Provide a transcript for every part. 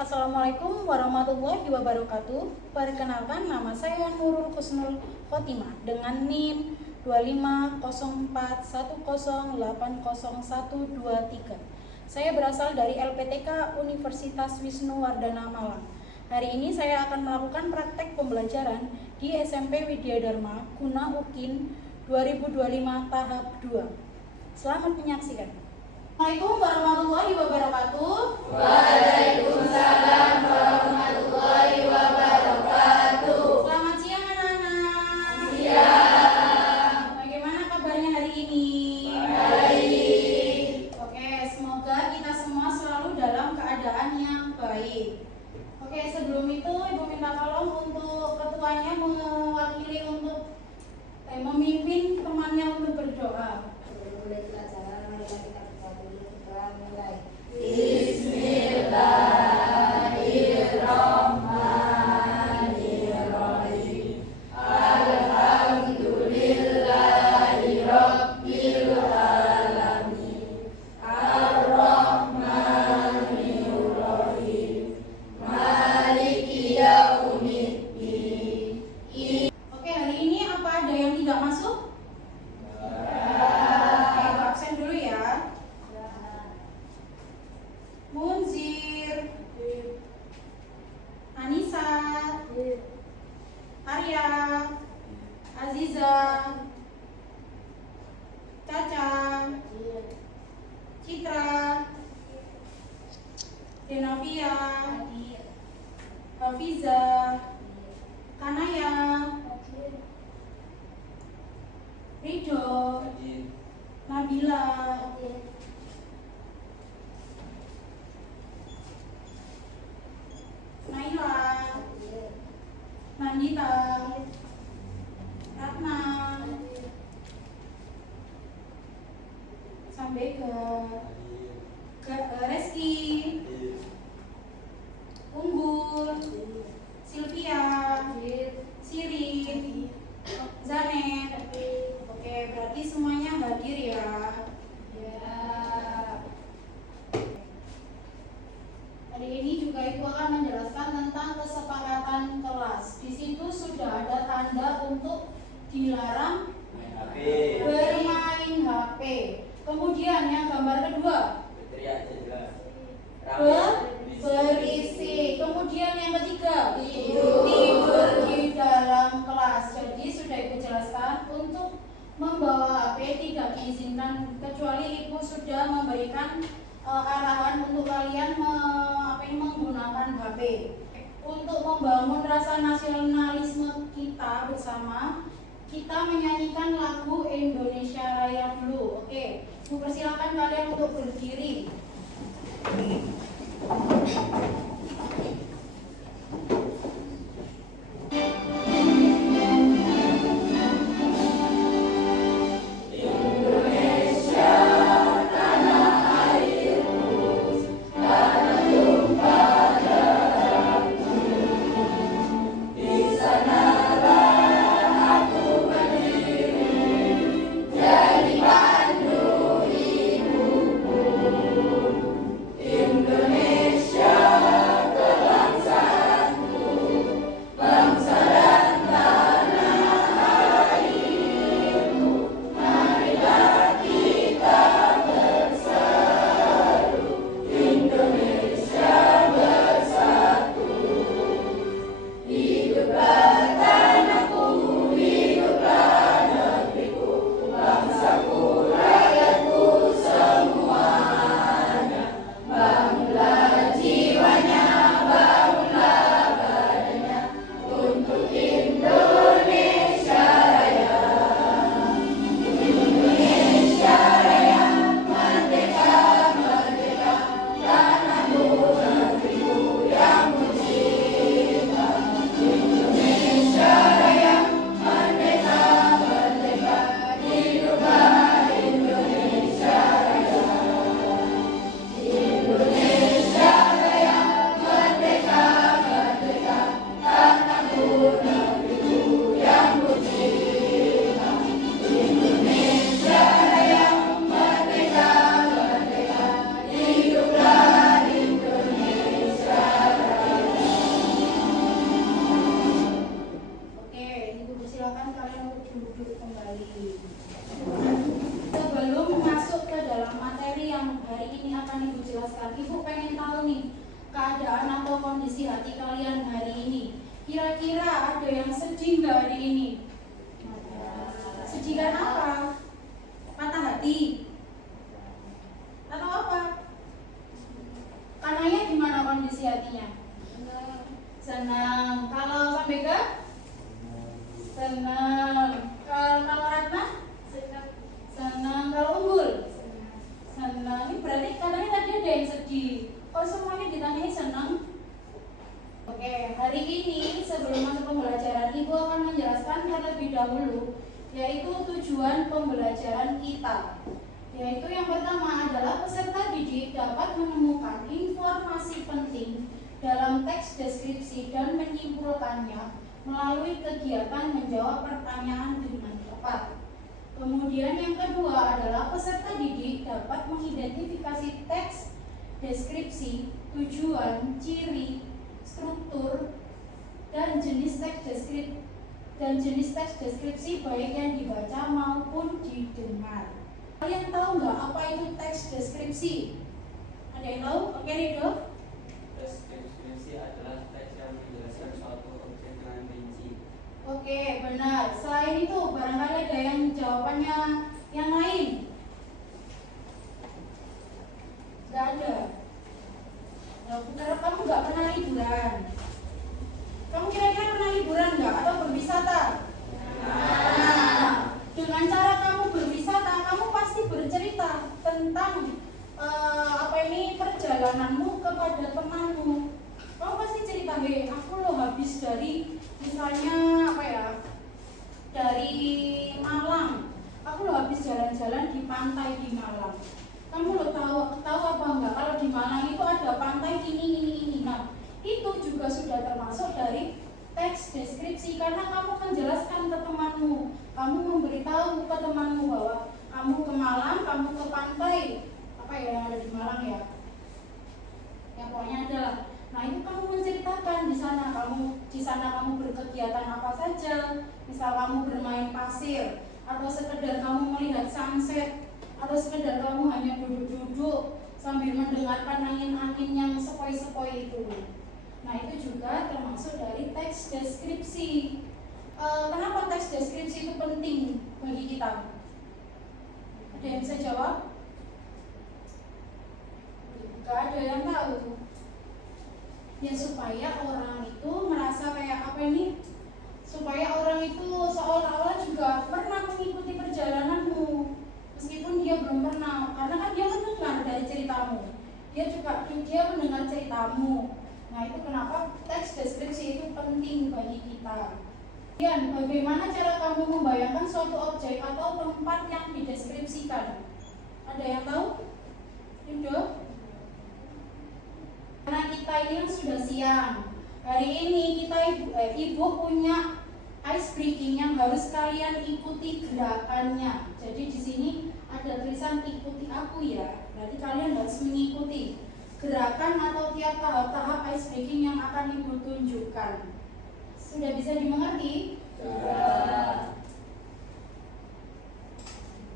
Assalamualaikum warahmatullahi wabarakatuh. Perkenalkan, nama saya Nurul Kusnul Khotimah dengan NIM 25001080123. Saya berasal dari LPTK Universitas Wisnuwardana Malang. Hari ini saya akan melakukan praktek pembelajaran di SMP Widya Dharma Guna Ukin 2025 tahap 2. Selamat menyaksikan. Assalamualaikum warahmatullahi wabarakatuh. Waalaikumsalam warahmatullahi wabarakatuh. Selamat siang anak-anak. Siang. Bagaimana kabarnya hari ini? Baik. Oke, semoga kita semua selalu dalam keadaan yang baik. Oke, sebelum itu Ibu minta tolong untuk ketuanya mewakili untuk memimpin temannya untuk berdoa. Mulai pelajaran, marilah kita berdoa dulu. Mulai. Bismillahirrahmanirrahim. Alhamdulillahirabbil alamin. Ar-Rahmanir-Rahim. Maliki yaumiddin. Oke, hari ini apa ada yang tidak masuk? Oke, Ibu absen dulu ya. Munzir, Anissa, Arya, Aziza, Caca, Citra, Denavia, Hafiza, Kanaya, Ridho, Nabila, Naila, Nandita, Ratna, Sambega, Reski, Unggul, Sylvia, Sirin, Zanet. Oke, berarti semuanya hadir ya. Hari ini juga Ibu akan menjelaskan tentang kesepakatan kelas. Di situ sudah ada tanda untuk dilarang bermain HP. Kemudian yang gambar kedua, berisik. Kemudian yang ketiga, tidur di dalam kelas. Jadi sudah Ibu jelaskan untuk membawa HP tidak diizinkan kecuali Ibu sudah memberikan arahan untuk kalian menggunakan HP. Untuk membangun rasa nasionalisme kita bersama, kita menyanyikan lagu Indonesia Raya dulu. Oke, Ibu persilakan kalian untuk berdiri. Indonesia Yaitu yang pertama adalah peserta didik dapat menemukan informasi penting dalam teks deskripsi dan menyimpulkannya melalui kegiatan menjawab pertanyaan dengan tepat. Kemudian yang kedua adalah peserta didik dapat mengidentifikasi teks deskripsi, tujuan, ciri, struktur, dan jenis teks deskripsi baik yang dibaca maupun didengar. Kalian tahu nggak apa itu teks deskripsi? Ada yang tahu? Oke, Rido? Teks deskripsi adalah teks yang menjelaskan suatu objek dengan rinci. Oke, benar. Selain itu, barangkali ada yang jawabannya yang lain? Nggak ada. Nah, kamu nggak pernah liburan. Kamu kira-kira pernah liburan nggak? Atau berwisata? Nah, dengan cara kamu berwisata, kamu pasti bercerita tentang perjalananmu kepada temanmu. Kamu pasti cerita, aku loh habis dari misalnya dari Malang. Aku loh habis jalan-jalan di pantai di Malang. Kamu lo tahu apa enggak kalau di Malang itu ada pantai ini. Nah, itu juga sudah termasuk dari teks deskripsi karena kamu menjelaskan ke temanmu. Kamu memberitahu ke temanmu bahwa kamu ke Malang, kamu ke pantai yang ada di Malang ya. Ya pokoknya adalah. Nah, itu kamu menceritakan di sana kamu berkegiatan apa saja. Misal kamu bermain pasir atau sekedar kamu melihat sunset atau sekedar kamu hanya duduk-duduk sambil mendengarkan angin-angin yang sepoi-sepoi itu. Nah, itu juga termasuk dari teks deskripsi. Kenapa teks deskripsi itu penting bagi kita? Ada yang bisa jawab? Gak ada yang tahu. Ya supaya orang itu merasa supaya orang itu seolah-olah juga pernah mengikuti perjalananmu. Meskipun dia belum pernah, karena kan dia mendengar dari ceritamu. Dia mendengar ceritamu. Nah, itu kenapa teks deskripsi itu penting bagi kita. Kemudian, bagaimana cara kamu membayangkan suatu objek atau tempat yang dideskripsikan? Ada yang tahu? Indo? Karena kita ini kan sudah siang. Hari ini ibu punya ice breaking yang harus kalian ikuti gerakannya. Jadi di sini ada tulisan ikuti aku ya. Berarti kalian harus mengikuti gerakan atau tiap tahap ice breaking yang akan ibu tunjukkan. Sudah bisa dimengerti? Ya.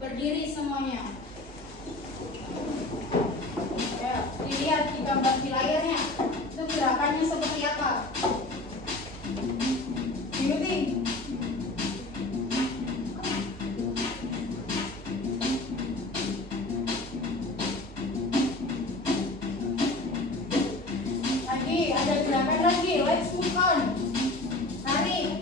Berdiri semuanya. Ya, dilihat di gambar di layarnya. Itu gerakannya seperti apa? Diikuti. Lagi, ada gerakan lagi. Let's move on. Tarik.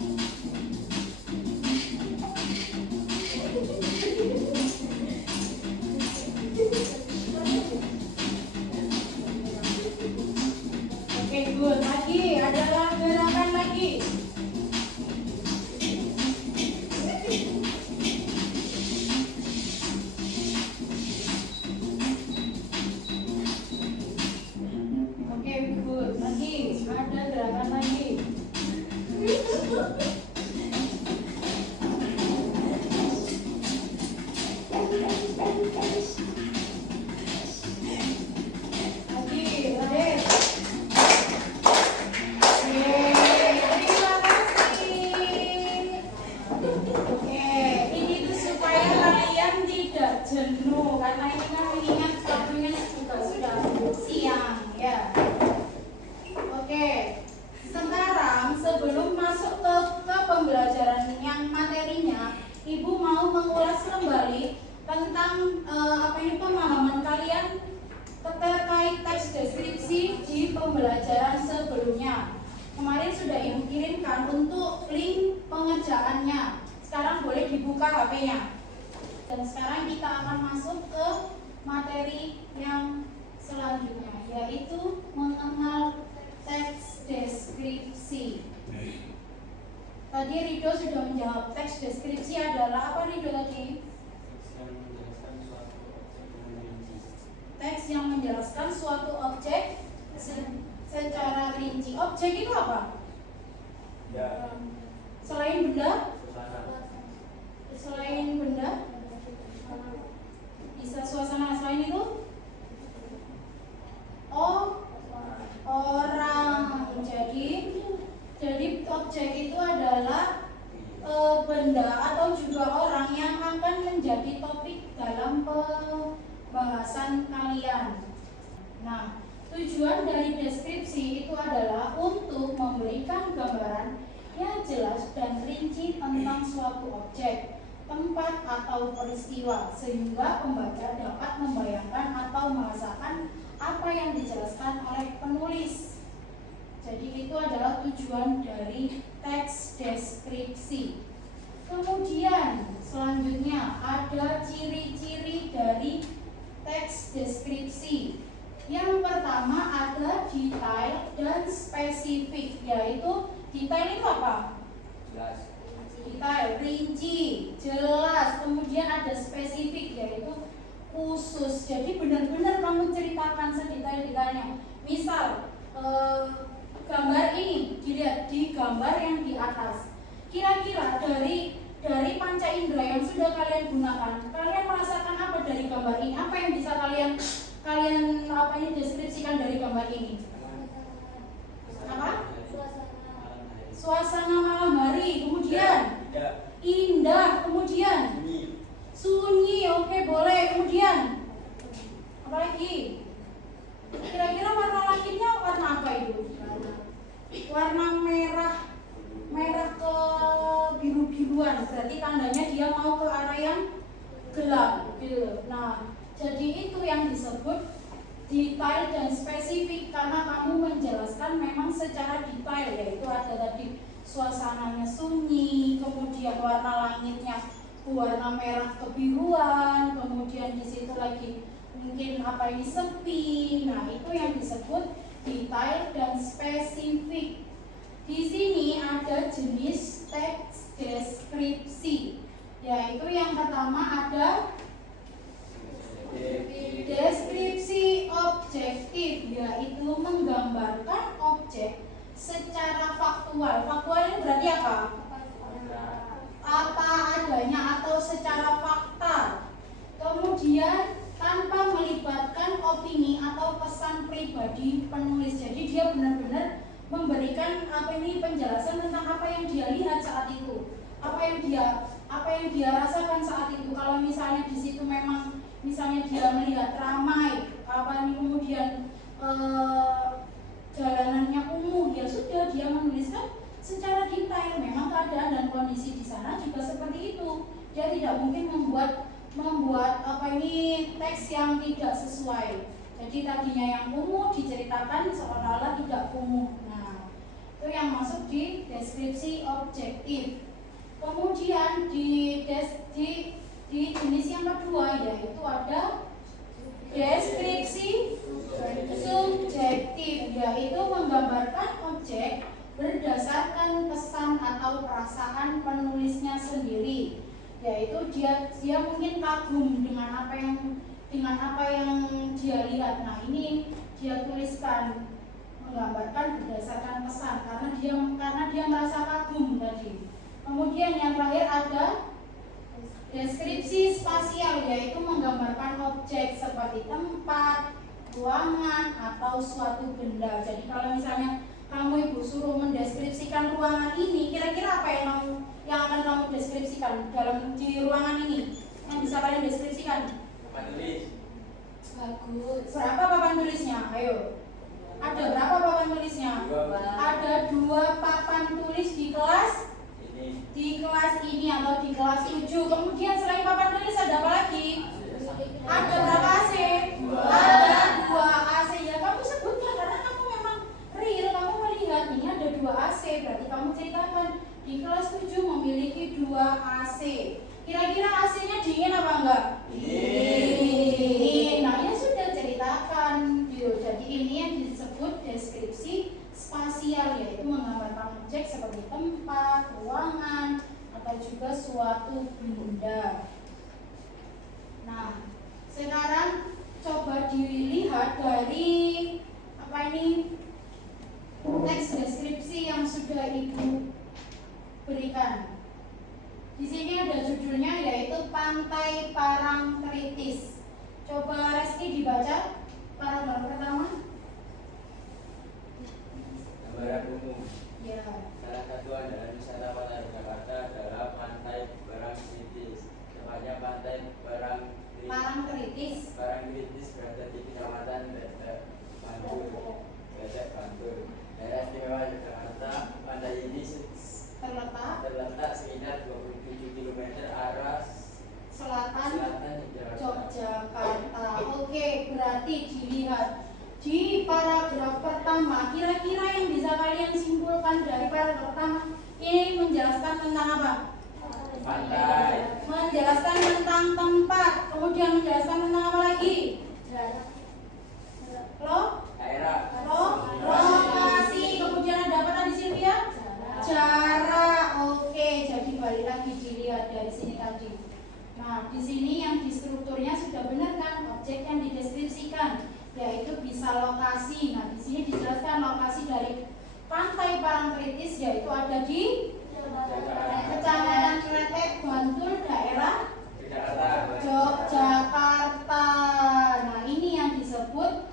Oke, good. Lagi, adalah gerakan lagi. Oke, good. Lagi, ada gerakan lagi. Lagi, Raden. Terima kasih. Oke, ini tuh supaya kalian tidak jenuh karena ini kan mengingat waktunya juga sudah siang ya. Oke, sekarang sebelum masuk ke pembelajaran yang materinya, Ibu mau mengulas kembali tentang pemahaman kalian terkait teks deskripsi di pembelajaran sebelumnya. Kemarin sudah Ibu kirimkan untuk link pengerjaannya. Sekarang boleh dibuka HP-nya. Dan sekarang kita akan masuk ke materi yang selanjutnya, yaitu mengenal teks deskripsi. Tadi Rido sudah menjawab teks deskripsi adalah apa Rido tadi? Teks yang menjelaskan suatu objek menjelaskan suatu objek secara rinci. Objek itu apa? Ya. Selain benda? Suasana. Selain benda? Bisa suasana. Selain itu? Oh, orang. Jadi objek itu adalah benda atau juga orang yang akan menjadi topik dalam pembahasan kalian. Nah, tujuan dari deskripsi itu adalah untuk memberikan gambaran yang jelas dan rinci tentang suatu objek, tempat atau peristiwa, sehingga pembaca dapat membayangkan atau merasakan apa yang dijelaskan oleh penulis. Jadi itu adalah tujuan dari teks deskripsi. Kemudian selanjutnya ada ciri-ciri dari teks deskripsi. Yang pertama ada detail dan spesifik, yaitu detail itu apa? Jelas. Detail, rinci, jelas. Kemudian ada spesifik, yaitu khusus. Jadi benar-benar kamu ceritakan sedetail-detailnya. Misal gambar ini dilihat di gambar yang di atas. Kira-kira dari panca indera yang sudah kalian gunakan, kalian merasakan apa dari gambar ini? Apa yang bisa kalian deskripsikan dari gambar ini? Apa? Suasana malam hari, kemudian indah, kemudian sunyi, oke boleh, kemudian apa lagi? Kira-kira warna langitnya warna apa itu? Warna merah ke biru-biruan, berarti tandanya dia mau ke arah yang gelap gitu. Nah, jadi itu yang disebut detail dan spesifik, karena kamu menjelaskan memang secara detail, yaitu ada tadi suasananya sunyi, kemudian warna langitnya warna merah kebiruan, kemudian di situ lagi mungkin apa ini sepi. Nah, itu yang disebut detail dan spesifik. Di sini ada jenis teks deskripsi, yaitu yang pertama ada deskripsi objektif, yaitu menggambarkan objek secara faktual. Faktual ini berarti apa? Apa adanya atau secara fakta. Kemudian tanpa melibatkan opini atau pesan pribadi penulis. Jadi dia benar-benar memberikan penjelasan tentang apa yang dia lihat saat itu, apa yang dia rasakan saat itu. Kalau misalnya di situ memang misalnya dia melihat ramai, kemudian jalanannya kumuh, ya sudah dia menuliskan secara detail. Memang keadaan dan kondisi di sana juga seperti itu. Dia tidak mungkin membuat teks yang tidak sesuai. Jadi tadinya yang kumuh diceritakan seolah-olah tidak kumuh. Nah, itu yang masuk di deskripsi objektif. Kemudian di jenis yang kedua, yaitu ada deskripsi subjektif, yaitu menggambarkan objek berdasarkan kesan atau perasaan penulisnya sendiri. Yaitu dia mungkin kagum dengan apa yang dia lihat. Nah, ini dia tuliskan, menggambarkan berdasarkan kesan karena dia merasa kagum tadi. Kemudian yang terakhir ada deskripsi spasial, yaitu menggambarkan objek seperti tempat, ruangan, atau suatu benda. Jadi kalau misalnya kamu ibu suruh mendeskripsikan ruangan ini, kira-kira apa yang akan kamu deskripsikan di ruangan ini? Yang bisa kalian deskripsikan? Papan tulis. Bagus. Berapa papan tulisnya? Ayo. Ada berapa papan tulisnya? Ada 2 papan tulis di kelas ini atau di kelas 7. Kemudian selain papan tulis ada apa lagi? Ada berapa AC? Ada 2 AC. Ya kamu sebutkan karena kamu memang real, kamu melihat ini ada 2 AC. Berarti kamu ceritakan di kelas 7 memiliki 2 AC. Kira-kira AC-nya dingin apa enggak? Dingin. Nah, ya sudah ceritakan gitu. Jadi ini yang disebut deskripsi spasial, yaitu menggambarkan objek seperti tempat, ruangan, atau juga suatu benda. Nah, Oke, berarti dilihat di paragraf pertama, kira-kira yang bisa kalian simpulkan dari paragraf pertama ini menjelaskan tentang apa? Pantai. Menjelaskan tentang tempat, kemudian menjelaskan tentang apa lagi? Lokasi, kemudian ada apa tadi Sylvia? Jarak. Oke, jadi balik lagi dilihat dari sini tadi. Nah, di sini yang di strukturnya sudah benar kan? Objek yang dideskripsikan yaitu bisa lokasi. Nah, di sini dijelaskan lokasi dari Pantai Parangtritis yaitu ada di Kecamatan Kletek, Bantul, daerah Yogyakarta. Nah, ini yang disebut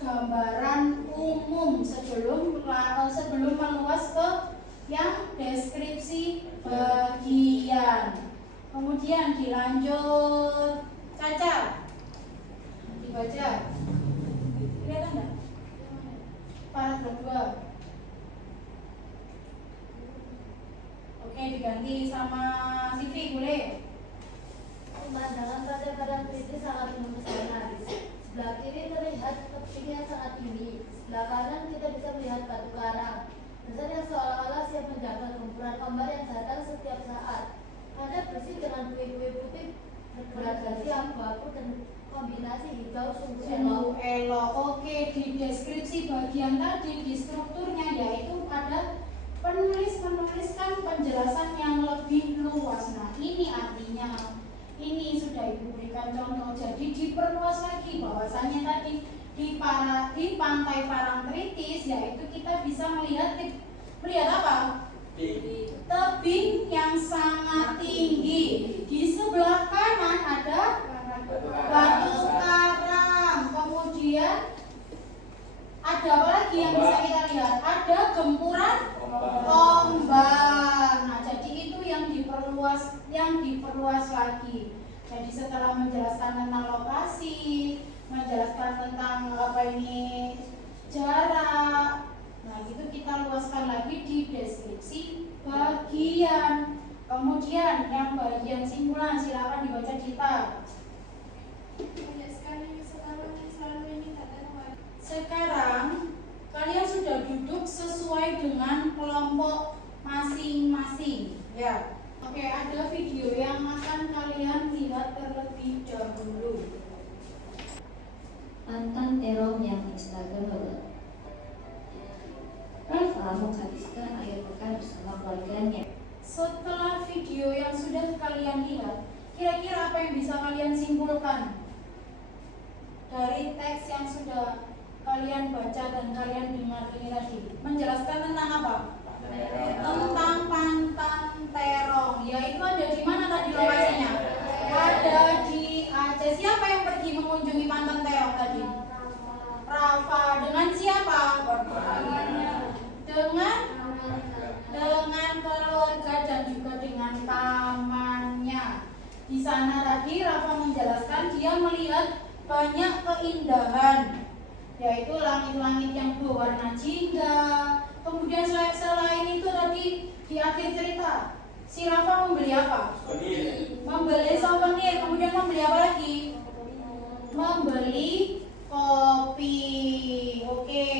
gambaran umum sebelum meluas ke yang deskripsi bagian. Kemudian dilanjut, Caca, dibaca, kelihatan nggak? Paragraf 2. Oke, diganti sama Sivi, boleh? Pemandangan Pantai Parangtritis sangat memesona. Sebelah kiri terlihat tebing yang sangat tinggi. Sebelah kanan kita bisa melihat batu karang besar yang seolah-olah siap menjaga gempuran ombak yang datang setiap saat. Ada bersih dengan kue-kue putih bergradasi abu-abu dan kombinasi hijau sungguh elok. Oke, di deskripsi bagian tadi di strukturnya yaitu ada penulis menuliskan penjelasan yang lebih luas. Nah, ini artinya ini sudah Ibu berikan contoh. Jadi diperluas lagi bahwasannya tadi di Pantai Parangtritis yaitu kita bisa melihat apa? Tebing yang sangat tinggi. Di sebelah kanan ada batu karang. Kemudian ada apa lagi yang bisa kita lihat? Ada gempuran ombak. Nah, jadi itu yang diperluas lagi. Jadi setelah menjelaskan tentang lokasi, menjelaskan tentang apa ini jarak, nah itu kita luaskan lagi di deskripsi bagian. Kemudian yang bagian simpulan silakan dibaca Cita. Sekarang kalian sudah duduk sesuai dengan kelompok masing-masing, ya. Oke, ada video yang akan kalian lihat terlebih dahulu. Mantan terong yang instagramable. Rafa menghabiskan akhir pekan bersama keluarganya. Setelah video yang sudah kalian lihat, kira-kira apa yang bisa kalian simpulkan dari teks yang sudah kalian baca dan kalian dengar ini tadi? Menjelaskan tentang apa? Tentang Pantan Terong. Yaitu ada di mana tadi lokasinya? Ada di Aceh. Siapa yang pergi mengunjungi Pantan Terong tadi? Rafa. Dengan siapa? Dengan keluarga dan juga dengan pamannya. Di sana tadi Rafa menjelaskan dia melihat banyak keindahan, yaitu langit-langit yang berwarna jingga. Kemudian selain itu tadi di akhir cerita si Rafa membeli apa? Membeli souvenir. Kemudian membeli apa lagi? Membeli kopi. Oke.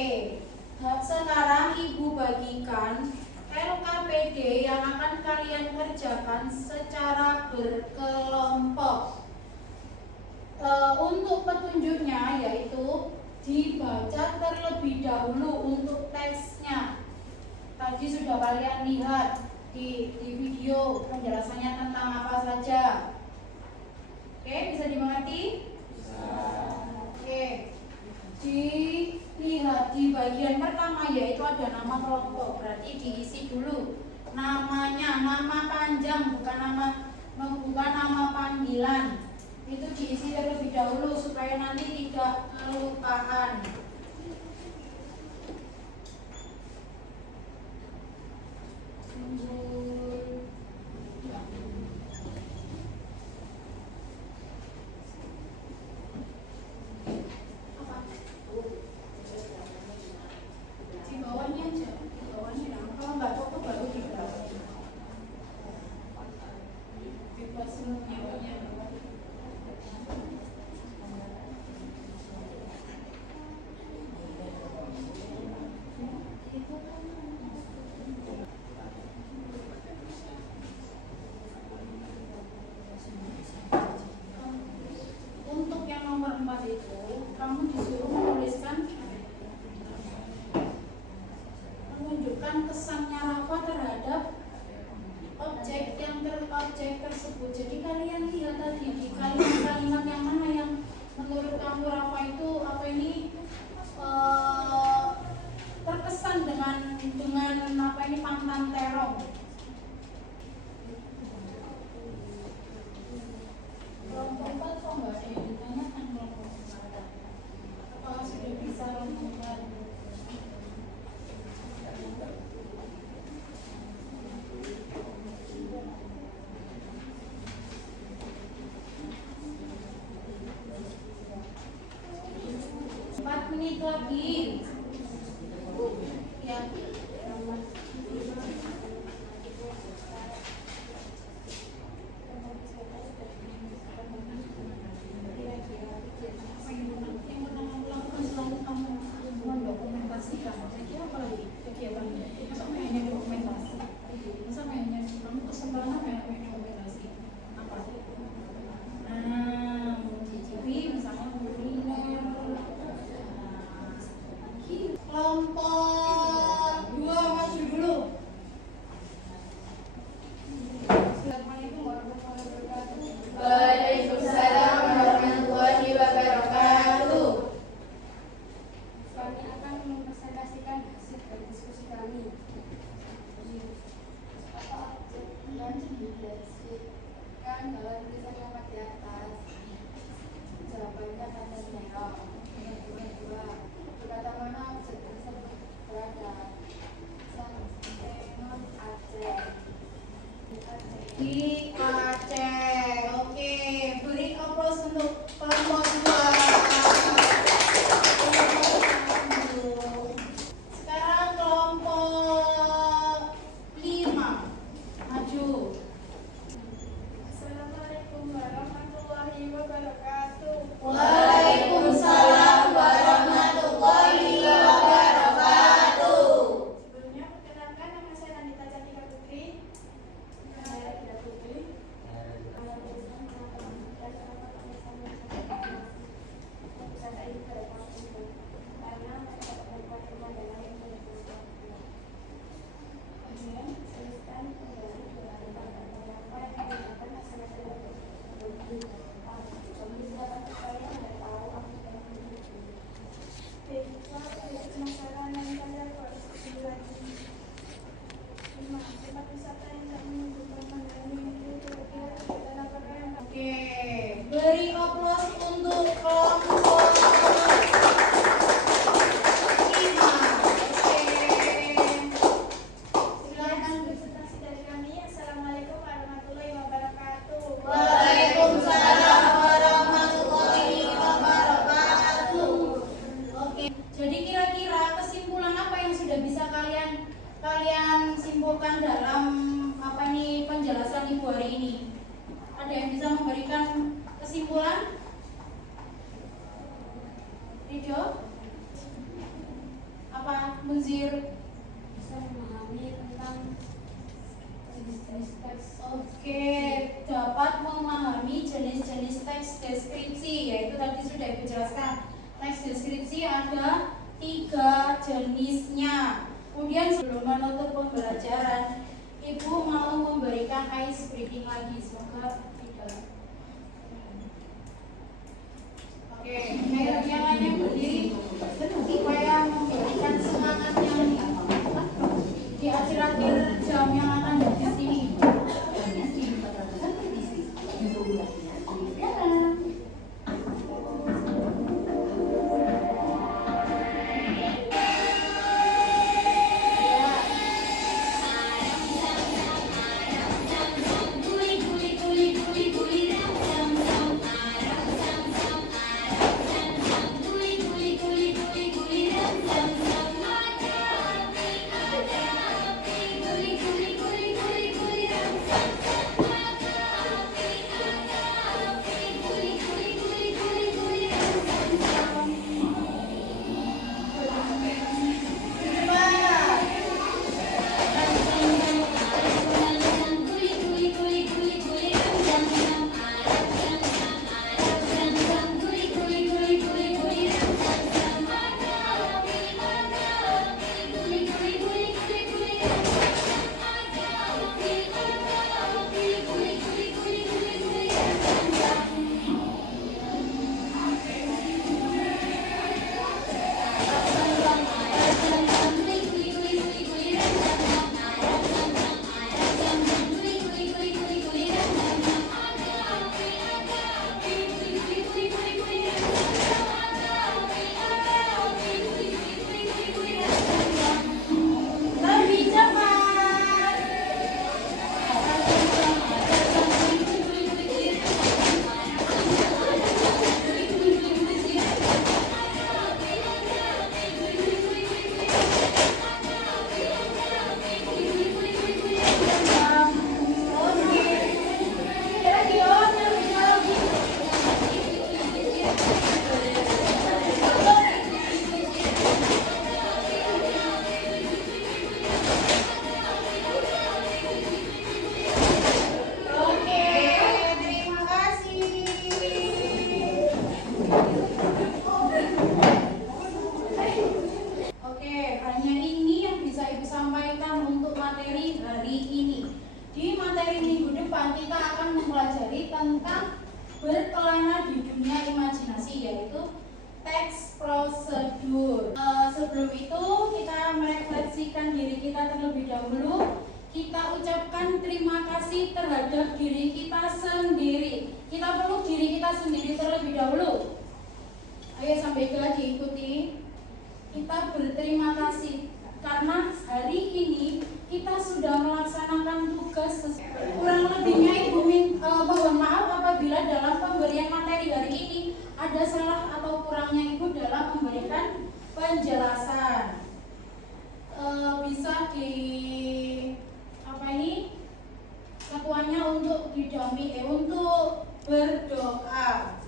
Sekarang Ibu bagikan LKPD yang akan kalian kerjakan secara berkelompok. Untuk petunjuknya yaitu dibaca terlebih dahulu untuk teksnya. Tadi sudah kalian lihat di video penjelasannya tentang apa saja. Oke, bisa dimengerti? Bisa. Oke. Dilihat di bagian pertama yaitu ada nama kelompok. Berarti diisi dulu namanya, nama panjang bukan nama panggilan. Itu diisi terlebih dahulu supaya nanti tidak kelupaan. Di bawahnya aja, di bawahnya. Kalau nggak cukup baru di bawah. Bebas semuanya. nomor 4 itu kamu disuruh menuliskan menunjukkan kesannya Rafa terhadap objek tersebut. Jadi kalian lihat tadi di kalimat yang mana yang menurut kamu Rafa itu terkesan dengan mantan terong. Kelompok 4 kok nggak ada yang ditanyakan kelompok 4? Apakah sudah bisa kelompok 4? Menit lagi ya. Mendokumentasikan kira-kira apa lagi kegiatannya? Masa mainnya dokumentasi? Masa mainnya kamu kesempatan main dokumentasi apa? Nah, mencicipi misalnya kuliner. Kelompok 2 maju dulu. Assalamualaikum warahmatullahi wabarakatuh. Waalaikumsalam warahmatullahi wabarakatuh. Kami akan mempresentasikan hasil dari diskusi kami. Apa objek dan dideskripsikan dalam tulisan yang di atas? Jawabannya kata terong. Yang kedua, kata mana objek tersebut berada? Sengon Aceh. Di Aceh. Oke, beri aplaus untuk kelompok 2. Sekarang kelompok 5 maju. Assalamualaikum warahmatullahi wabarakatuh. Waalaikumsalam warahmatullahi wabarakatuh. Sebelumnya perkenalkan, nama saya Nandita Cantika Putri. Saya tidak Putri. Oke, beri aplaus untuk kelompok 5. Oke, silakan. Presentasi dari kami. Assalamualaikum warahmatullahi wabarakatuh. Waalaikumsalam warahmatullahi wabarakatuh. Oke, jadi kira-kira kesimpulan apa yang sudah bisa kalian simpulkan dalam penjelasan Ibu hari ini? Ada yang bisa memberikan kesimpulan? Rido? Apa? Munzir? Bisa memahami tentang jenis-jenis teks. Oke, dapat memahami jenis-jenis teks deskripsi, yaitu tadi sudah Ibu jelaskan. Teks deskripsi ada 3 jenisnya. Kemudian sebelum menutup pembelajaran, Ibu mau memberikan ice breaking lagi, semoga tidak. Oke, yang lainnya berdiri supaya memberikan semangat yang di akhir-akhir jam yang akan di sini. Guli, guli, guli, guli. tedur. Sebelum itu kita merefleksikan diri kita terlebih dahulu. Kita ucapkan terima kasih terhadap diri kita sendiri. Kita peluk diri kita sendiri terlebih dahulu. Ayo sampai diikuti. Kita berterima kasih karena hari ini kita sudah melaksanakan tugas. Kurang lebihnya Ibu mohon maaf apabila dalam pemberian materi hari ini ada salah atau kurangnya Ibu dalam memberikan penjelasan. Bisa di ketuanya untuk untuk berdoa.